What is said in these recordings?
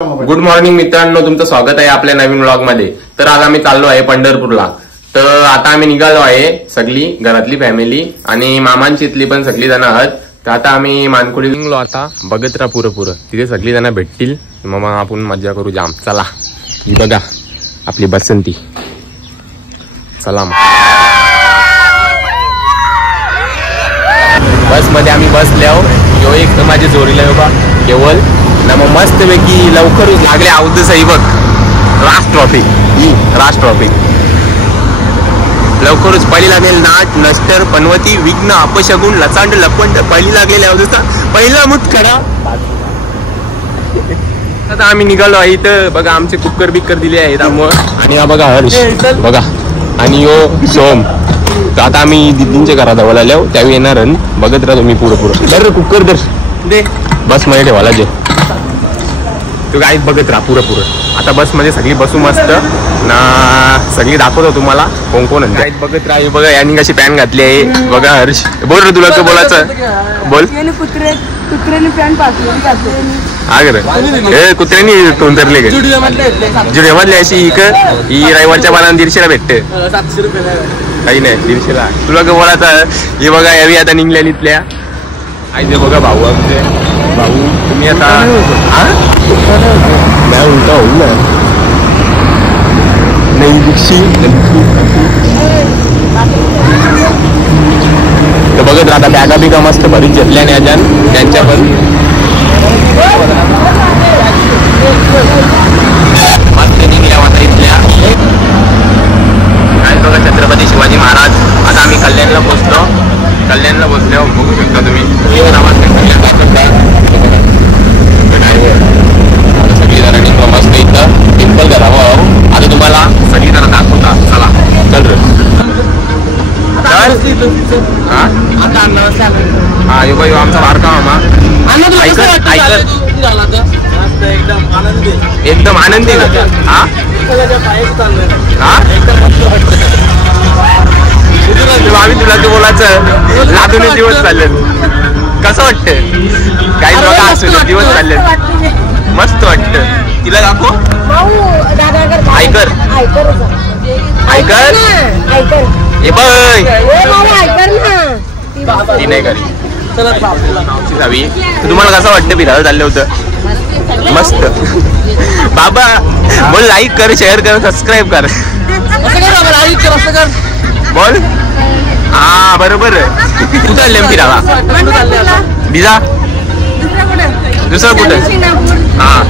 Good morning मित्रांनो, तुमचं स्वागत आहे आपल्या नवीन व्लॉग मध्ये। तर आज आम्ही चाललो आहे पंढरपूरला। तर आता आम्ही निघालो आहे, सगळी घरातली फॅमिली आणि मामांची इथली पण सगळी जण आहात। तर आता आम्ही मानकुडी निघलो, आता बघत राहा पुरं तिथे सगळी जण भेटतील, मग आपण मजा करू जाम। चला, ही बघा आपली बसंती, चला बस मध्ये आम्ही बसलो। यो एक माझे जोडीला यो बा केवळ ना, मग मस्त पैकी लवकरच लागले आहोत सही बघ, राज ट्रॉफी लवकरच पहिली लागेल नाट नस्टर पनवती विघ्न अपशगुन लचांड लपंड पहिली लागलेली अवस्था पहिला मुतखडा। आता आम्ही निघालो आहे इथं, बघा आमचे कुकर बिकर दिले आहेत आणि हा बघा हर्ष बघा आणि यो सोम। तर आता आम्ही दिदींच्या घरात धावायला आलो, त्यावेळी येणार बघत राहा तुम्ही पुरं दर कुकर दे बस मध्ये ठेवायला जे तू गाईत बघत राहा पुरं। आता बस मध्ये सगळी बसू मस्त ना, सगळी दाखवतो तुम्हाला कोण कोण गाईत बघत राहा। बघा यांनी कशी पॅन घातली आहे बघा। हर्ष बोल रे, तुला बोलायचं बोल। कुत्र्याने पॅन हा गे कुत्र्यानी उतरले गे जुड्यामधली अशी ही रविवारच्या बाला 150ला भेटते, 700 रुपये काही नाही 150ला। तुला का बोलायचं हे बघा, यावी आता निघल्या इथल्या आयचे बघा भाऊ आमचे। भाऊ तुम्ही आता नाही उलटा होईल ना, नाही दिक्षी तर बघत राहता बॅगा बिगा मस्त भरीत घेतल्या आणि अजान त्यांच्या पण मस्त निघल्या आता इथल्या। काय बघा छत्रपती शिवाजी महाराज। आता आम्ही कल्याणला पोहोचलो बघू शकता तुम्ही सगळी जणांनी मस्त इथं टेम्पल करावं। आता तुम्हाला सगळी जण दाखवता, चला चल रे। हा यो बाई आमचा बारका मामा एकदम आनंदी तुला तू बोलायचं लादून दिवस चालले, कसं वाटतं? काही बघा असू दिवस चालले, मस्त वाटतं। तिला दाखव, ऐकर हे बघ ती नाही करी जावी। तुम्हाला कसं वाटतं? फिरायला चाललं होतं मस्त बाबा बोल, लाईक कर, शेअर कर, सबस्क्राईब कर बोल। हा बरोबर, कुठं चालले फिरायला? बिजा दुसरं कुठं? हा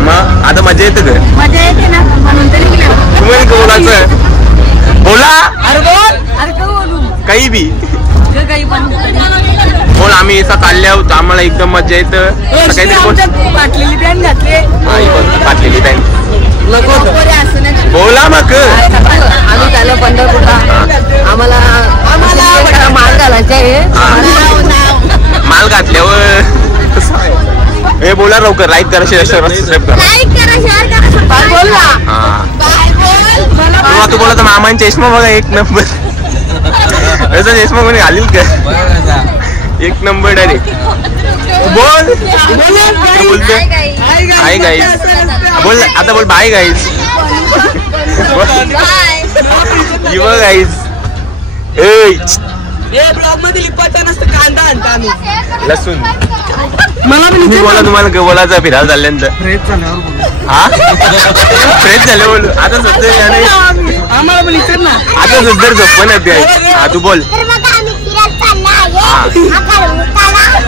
मग आता मजा येते का? तुम्ही बोलायचं बोला, काही बी बोल। आम्ही इथं चालले आहोत, आम्हाला एकदम मजा येतं। फाटलेली पॅन घातली, फाटलेली पॅन बोला मग। आम्ही चाललो पंढरपूरला, आम्हाला माल घालायचा आहे। माल घातल्यावर हे बोला लवकर, लाईक करा, सबस्क्राईब करा। तू बोला तर मामांचा चष्मा बघा एक नंबर, असा चष्मा कोणी घालील का? एक नंबर डायरेक्ट बोल। बोलते हाय गाईज बोल, आता बोल बाय गाईज युवा गाईज। लसूण तुम्ही बोला, तुम्हाला बोलायचं फिरायला चालल्यानंतर हा फ्रेश झाले बोल। आता सध्या झोप ना ते, हा तू बोल।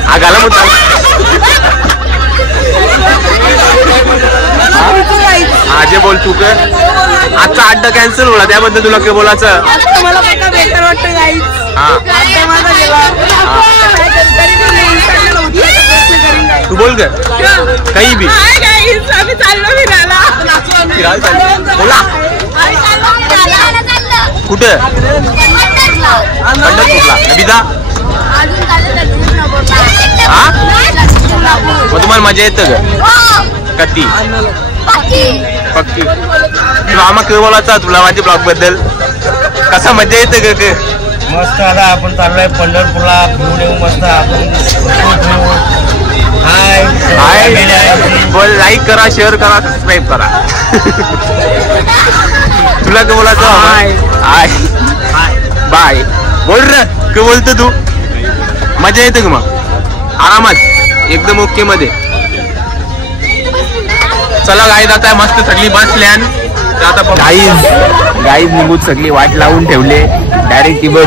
आगाला मुद्दा आजे बोल तू कर। आजचा अड्डा कॅन्सल होला, त्याबद्दल तुला काय बोलायचं? तू बोल ग काही बी बोला। कुठं? पंढरपूरला बिदा। हा मग तुम्हाला मजा येतं का? कधी पक्की मामा काय बोलायचा तुला माझ्या ब्लॉग बद्दल? कसा मजा येतं ग? मस्त. आता आपण चाललोय पंढरपूरला, घेऊन येऊ मस्त आपण। हाय बोल, लाईक करा, शेअर करा, सबस्क्राईब करा. तुला काय बोलायचं? हाय बाय बोल रे. काय बोलतो तू? मजा येते का मग? आरामात एकदम ओके मध्ये. चला गाईज आता मस्त सगळी बसल्यान आता गाईज निघून सगळी वाट लावून ठेवले. डायरेक्ट ती बघ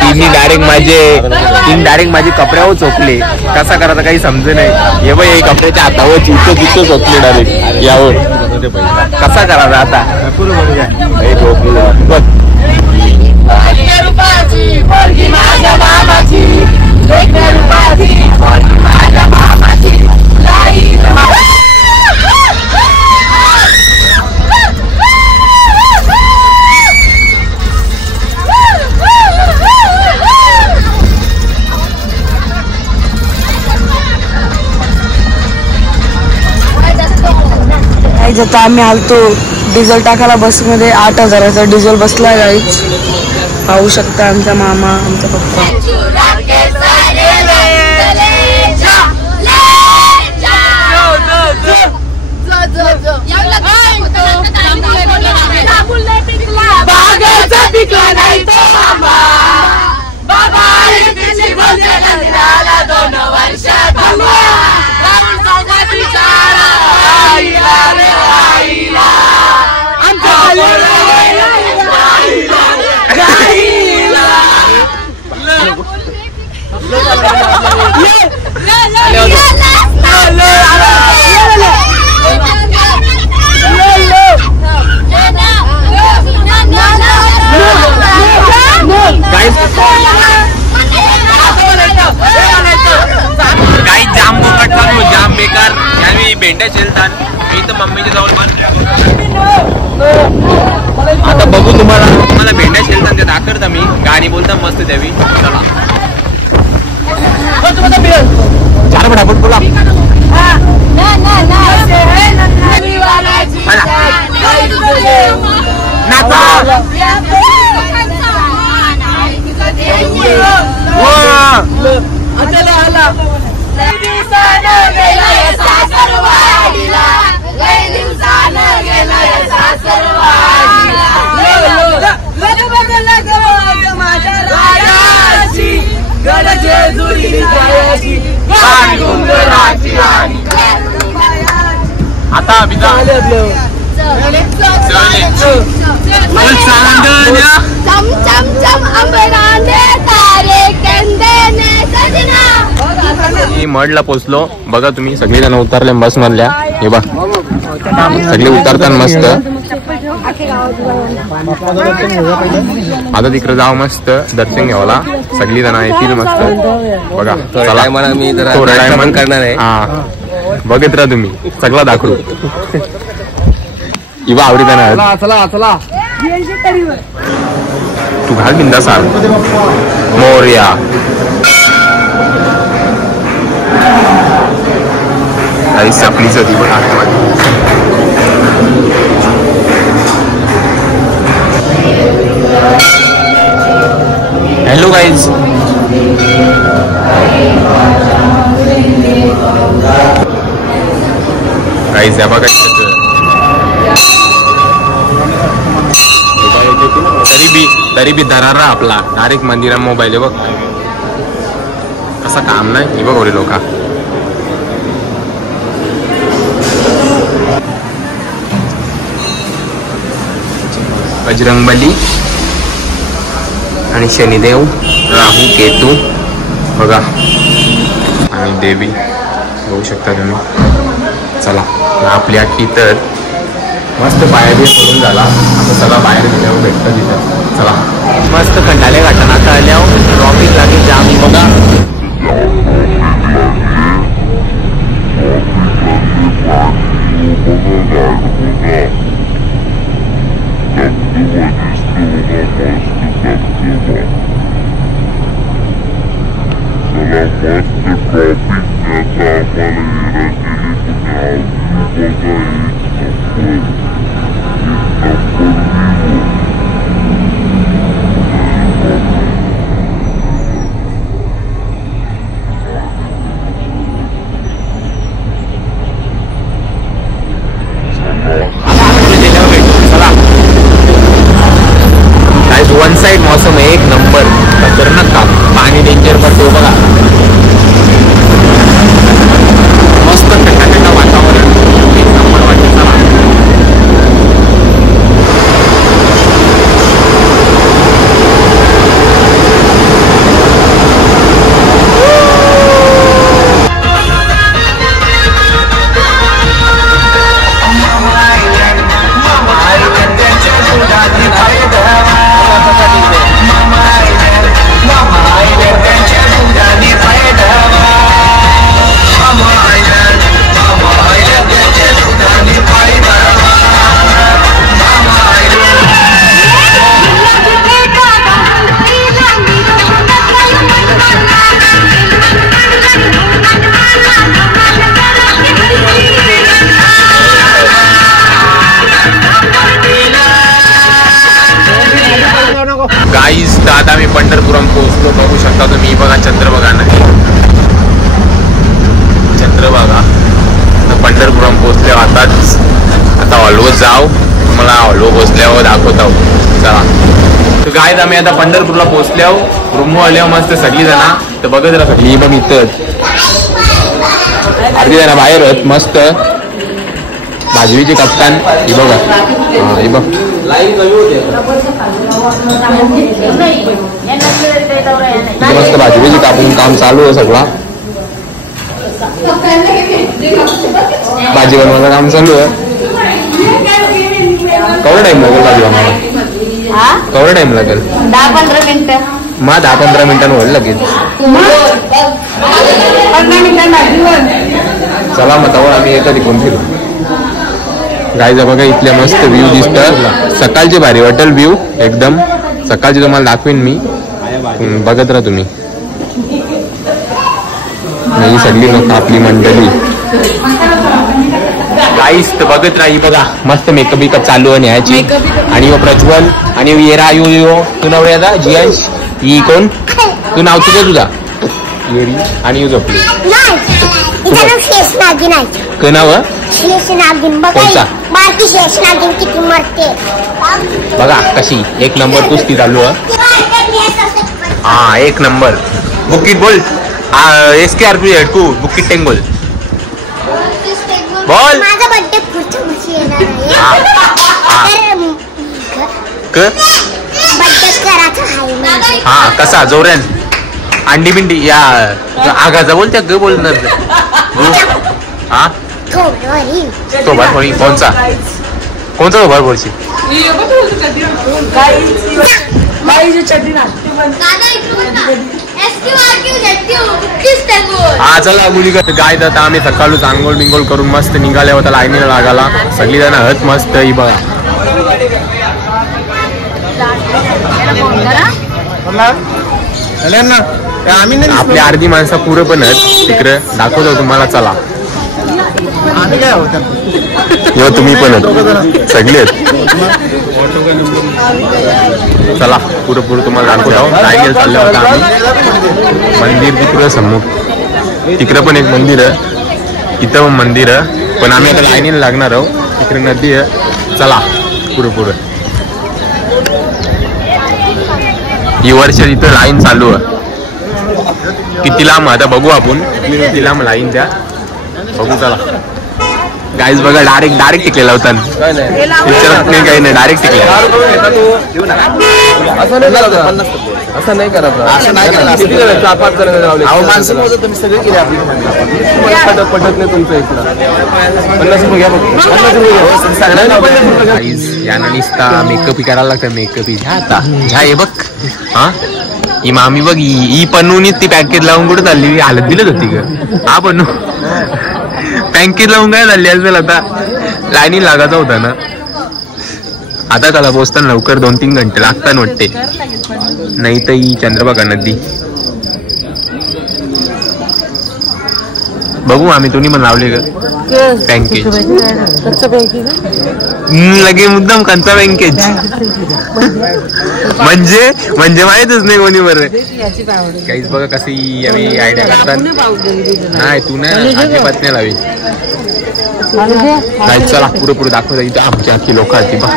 तीन डायरेक्ट माझे कपड्यावर चोपले. कसा करायचा काही समजे नाही. हे बघ हे कपड्याच्या हातावर चित्त चोपले डायरेक्ट यावर. कसा करायचा आता? आता आम्ही आलतो डिझेल टाकायला बसमध्ये. 8,000चा डिझेल बसला गाईच. पाहू शकता आमचा मामा, आमचा पप्पा. जाम बेकार यावेळी भेंड्या शेलतात. मी तर मम्मीच्या जवळ आता बघू. तुम्हाला भेंड्या शेलतात ते दाखवता मी. गाणी बोलता मस्त द्यावी. चला चार फटाफट बोला. आता विदा मडला पोचलो. बघा तुम्ही सगळे जण उतरले बस मधल्या. हे बघ सगळे उतरतात मस्त. आता तिकडे जाऊ मस्त दर्शन घ्यावला. सगळी जण येतील मस्त. बघा चला मी करणार आहे. हा बघत राहा तुम्ही. सगळा दाखवू इवा आवडीत ना. चला चला तू घाल बिंदा सार मोर्या. काही सापलीच होती पण हॅलो गाईज. गाईज या बघा तरी बी दरारा आपला डायरेक्ट मंदिरा मोबाईल बघ कसा काम नाही. हे बघ ओरे लोका बजरंगबली आणि शनिदेव, राहू, केतू बघा आणि देवी बघू शकता तुम्ही. चला आपली आखी तर मस्त बाहेर पडून झाला. आता चला बाहेर गेल्यावर भेटतं तिथं. चला मस्त खंडाले घाटात आता आल्यावर ट्रॉफिक लागेल जाम बघा. पोहोचले आता ऑल्वो जाऊ, तुम्हाला ऑल्वो पोहोचल्यावर दाखवत आहोत. चला तर काय आम्ही आता पंढरपूरला पोहोचल्यावर रूम आल्यावर मस्त सगळी जण तर बघत राहा. सगळी बघ इथं अर्धी जण बाहेर आहेत. मस्त भाजवीचे कप्तान ही बघा, ही बघ मस्त भाजवीची कापून काम चालू आहे. सगळा भाजी बनवायचं काम चालू आहे. केवढा टाइम लागेल भाजी बनवायला? केवढा टाइम लागेल? 10-15 मिनिटं. मग 10-15 मिनिटांवर होईल लगेच. चला मग तवर आम्ही येतो तिकडून फिरू. गाईचा बघा इथल्या मस्त व्ह्यू दिसतं. सकाळची भारी वाटेल व्ह्यू एकदम. सकाळची तुम्हाला दाखवीन मी, बघत राहा तुम्ही. ही सगळी लोक आपली मंडळी गाईस तर बघत राही. बघा मस्त मेकअप चालू आहे न्यायची. आणि प्रज्वल आणि येरा यो तू नवरे आता जियांश ही कोण? तू नाव तुझं तुझा येरी आणि झोपली क नाव बघा कशी एक नंबर कुस्ती चालू आहे. हा एक नंबर. बुकिट बोल SKRP हेडकू बुकिट टेंग बोल बोल. माझा बर्थडे पुढच्या वर्षी येणार आहे. हा कसा जोऱ्यान अंडी बिंडी या आगाचा बोलत्या ग बोलणार. हा तो भरभरी कोणचा तो भरभरची हा चला मुली गाय आता आम्ही सकाळूच आंघोळ बिंगोळ करून मस्त निघाल्या होता लाईनीला लागाला. सगळी जण हत मस्त ही बघा. आपली अर्धी माणसं पुरं पण आहेत तिकडे दाखवतो तुम्हाला. चला तुम्ही पण सगळे आहेत. चला पुरं तुम्हाला दाखवतो. लाईनीला चालल्या होता आम्ही. मंदिर तिकडं समोर, तिकडं पण एक मंदिर आहे, इथं पण मंदिर आहे. पण आम्ही आता लाईनीला लागणार आहोत. तिकडे नदी आहे. चला पुरं ही वर्ष इथं लाईन चालू आहे. किती लांब आता बघू आपण. किती लांब लाईन त्या बघू. चला गाईज बघा डायरेक्ट टिकलेला होता. विचारत नाही काही नाही, डायरेक्ट टिकलेला. असं नाही करायचं. पटत नाही तुमचं इकडं. यांना निसता मेकअप करायला लागतं. मेकअप ह्या आता ह्या हे बघ. हा ही मामी बघ ही पन्नूनीच ती पॅकेज लावून कुठे चालली हालत दिलत होती ग. हा पन्नू पॅकेज लावून काय चालली असेल. आता लाईनी लागायचा होता ना. आता त्याला पोचताना लवकर 2-3 घंटे लागतात वाटते. नाही तर ही चंद्रभागा नदी बघू आम्ही. तुम्ही पण लावले ग पॅकेज लगे मुद्दाम कंचा बँकेज म्हणजे माहितच नाही कोणी बरं. काहीच बघा कशी आम्ही आयडिया करतात. नाही तू नाही अजिबात नाही लावी. काही चला पुरं दाखवता. इथं आमची आखी लोक आहेत बा.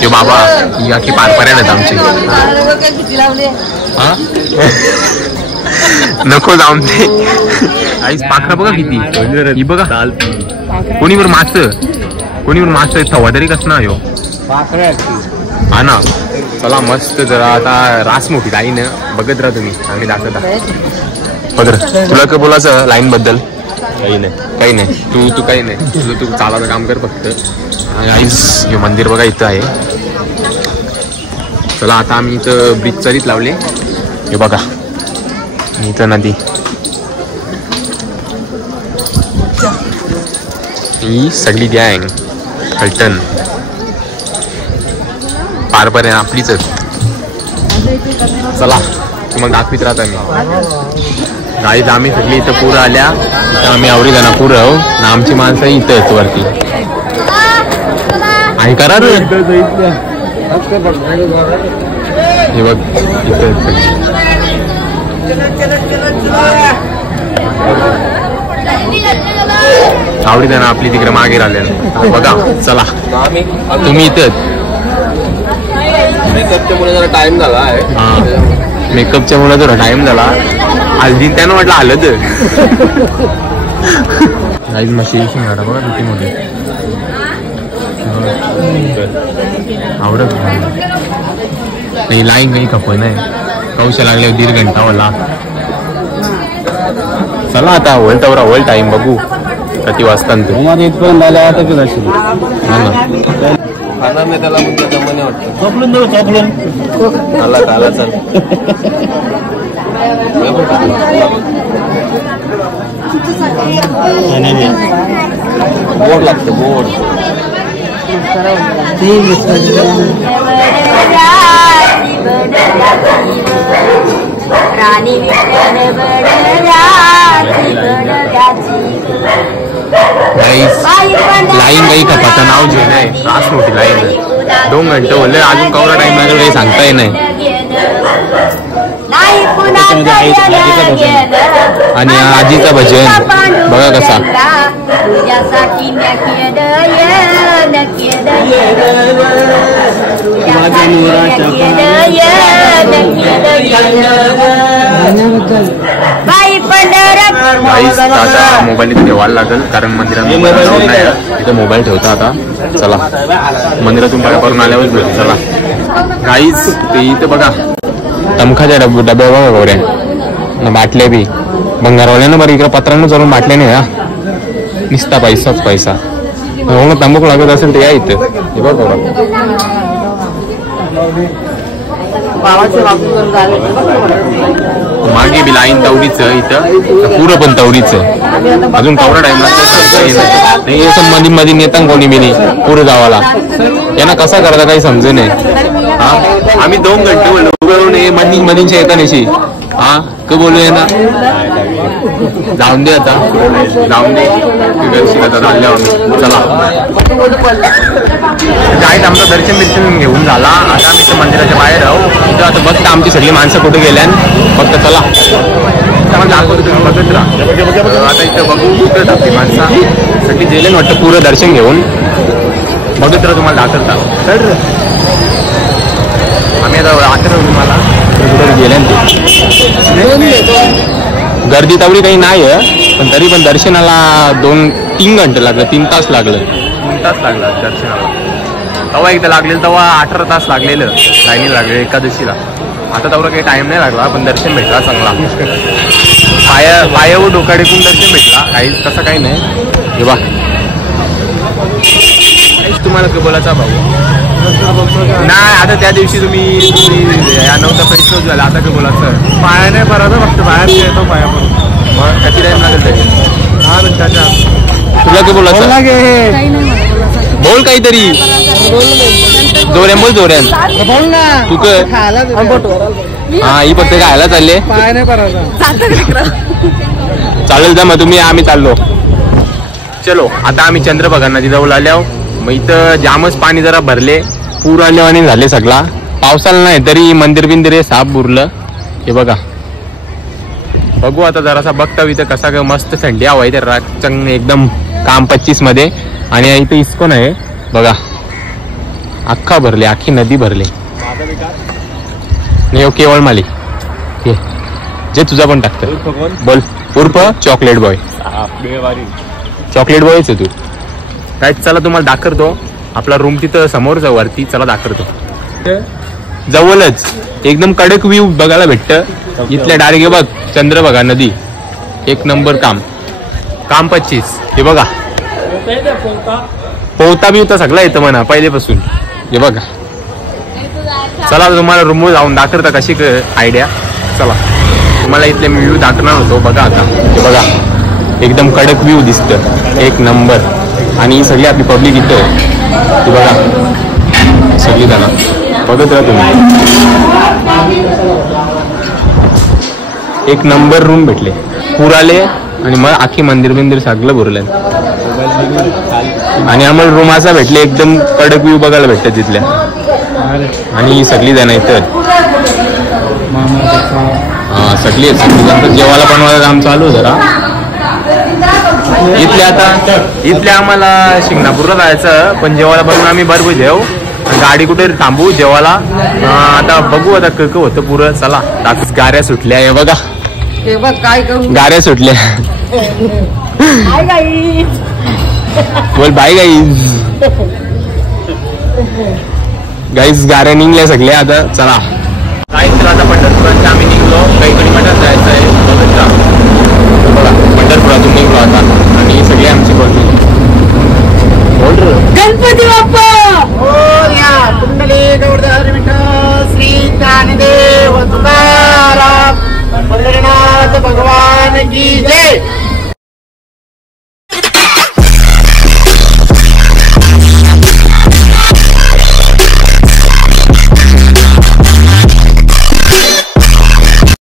जो बाबा ही आखी पारपर्यंत आमची. हा नको जाऊन ते आईच पाखरा बघा किती. ही बघा कोणीवर मास थवा तरी कस ना यो हा ना. चला मस्त जरा आता रास मोठी लाईन बघत राहा तुम्ही. आम्ही दाखवत बघ. तुला काय बोलायचं लाईन बद्दल? काही नाही. तू काही नाही. तुझं तू चालायचं काम कर फक्त. आईस हे मंदिर बघा इथं आहे. चला आता आम्ही इथं ब्रिज चरीत लावले. हे बघा इथं नदी. ही सगळी गँग फलटण पारपर्यंत आपलीच. चला तुम्हाला दाखवित राहता मी. गाईत आम्ही सगळी इथं पुरं आल्या. इथं आम्ही आवडी जाणार पुरं ना. आमची माणसं इथंच वरती आहे. करा रे हे बघ इथं सगळी. आवडीत ना आपली तिकडे मागे राहिल्या बघा. चला तुम्ही इथं मेकअपच्यामुळे जरा टाइम झाला आहे. मेकअपच्या मुळे थोडा टाइम झाला. आज दिन त्यानं म्हटलं आलं तर काहीच मशी शिंगाडा बघा किती मोठे आवडत नाही. लाईन काही खपय नाही. पाऊस लागले 1.5 घंटा होला. चला आता वळतावरा वळ टाइम बघू किती वाजता इथपर्यंत आल्या आता की जाशील ना मी त्याला जमाने वाटतं चॉकलेट आला चल बोर्ड लागतं बोर्ड लाईन काही खपाचं नाव जे नाही त्रास मोठी लाईन 2 घंटे बोलले अजून कवरा टाइम लागेल काही सांगताय नाही. आणि आजीचा भजन बघा कसा आता मोबाईल इथे ठेवायला लागेल कारण मंदिरात नाही इथे मोबाईल ठेवता. आता चला मंदिरातून पाया करून आल्यावर भेटू. चला गाईस ते इथं बघा तमखाच्या डब्या बघा गौऱ्या बाटल्या बी बंगारवाल्यानं बरं इकडे पत्रांना चालून बाटल्या नाही हा निसता पैसाच पैसा. हो तंबाखू लागत असेल ते या इथं हे बघ गौरा मागे बी लाईन तवडीच इथं पुरं पण तवडीच अजून कवरा टाइम लागतो. मध्ये नेता कोणी बी नाही पुरं गावाला यांना कसा करता काही समजे नाही. हा आम्ही 2 घंटे बोललो मधींच्या येता नशी हा क बोलू ना जाऊन दे आता जाऊन दे आता चालल्यावर. चला काय आमचं दर्शन घेऊन झाला. आता आम्ही मंदिराच्या बाहेर आहोत. तिथं आता बघता आमची सगळी माणसं कुठे गेल्यान फक्त चला दाखवतो तुम्ही बघत राहा. आता इथं बघू कुठं आपली माणसं सगळी गेले वाटतं पुरं दर्शन घेऊन बघत राहा तुम्हाला दाखवता. तर आम्ही आता दाखवतो तुम्हाला कुठं गेल्या गर्दी तेवढी काही नाही आहे पण तरी पण दर्शनाला 2-3 घंटे लागले 3 तास लागलं 3 तास लागला दर्शनाला. तेव्हा एकदा लागलेलं तेव्हा 18 तास लागलेलं लाईनी लागले एकादशीला. आता तेवढा काही टाइम नाही लागला पण दर्शन भेटला चांगला. पायावर डोका टेकून दर्शन भेटला काहीच तसं काही नाही. हे बा तुम्हाला काय बोलायचा भाऊ नाही. आता त्या दिवशी तुम्ही या नव्हता पैसे झाला आता काय बोलायचं पाया नाही बरोबर फक्त बाहेर येतो पाया मग किती टाइम लागेल त्याची 6 मिनिटाच्या. तुला काय बोलायचं बोल काहीतरी जोऱ्यान बोल जोऱ्यान तू काय हा ही फक्त खायला चालले चालेल जा मग तुम्ही आम्ही चाललो. चलो आता आम्ही चंद्रभागा नदी जवळ आल्यावर मग इथं जामच पाणी जरा भरले पूर आल्यावानी झाले सगळा. पावसाला नाही तरी मंदिर बिंदिर हे साफ बुरलं. हे बघा बघू आता जरासा बघता इथं कसा काय मस्त थंडी हवा आहे तर चंग एकदम काम 25 मध्ये. आणि इथं इस्कॉन आहे बघा अख्खा भरले अख्खी नदी भरले. नाही केवळ माली हे जे तुझा पण टाकतं बोल उर्फ चॉकलेट बॉय. चॉकलेट बॉयच आहे तू काय. चला तुम्हाला दाखवतो आपला रूम तिथं समोरच वरती. चला दाखवतो जवळच एकदम कडक व्ह्यू बघायला भेटतं इथल्या डायरेक्ट बघ चंद्रभागा नदी. 1 नंबर काम 25. हे बघा पोहता बिवता सगळं येतं म्हणा पहिलेपासून. हे बघा चला तुम्हाला रूम जाऊन दाखवता कशी आयडिया. चला तुम्हाला इथले व्ह्यू दाखवणार होतो बघा. आता हे बघा एकदम कडक व्ह्यू दिसतं 1 नंबर. आणि सगळी आपली पब्लिक इथं ती बघा सगळी जण बघत राहा तुम्ही. 1 नंबर रूम भेटले पूर आले आणि मग आखी मंदिर बिंदिर सगळं भरलं. आणि आम्हाला रूम असा भेटले एकदम कडक व्ह्यू बघायला भेटतं तिथल्या. आणि सगळी जण इथं हा सगळी जण जेवायला बनवायला काम चालू जरा इथल्या आम्हाला शिंगणापूरला जायचं, पण जेवायला बनवून आम्ही बरोबर जेव, गाडी कुठे थांबू जेवायला. आता बघू आता क होतं पुरं. चला आता गाऱ्या सुटल्या हे बघा, काय करू गाऱ्या सुटल्या. बोल बाय गाईज गाऱ्या निघल्या सगळ्या. आता चला काहीच तर आता पंढरपुरात आम्ही निघलो, काही मठात जायचं आहे. बघा पंढरपुरातून निघलो आता आणि सगळे आमची गणपती बाप्पा कुंडली गौरधर विठ्ठल श्री ज्ञानदेव तुकाराम पंढरीनाथ भगवान की जय.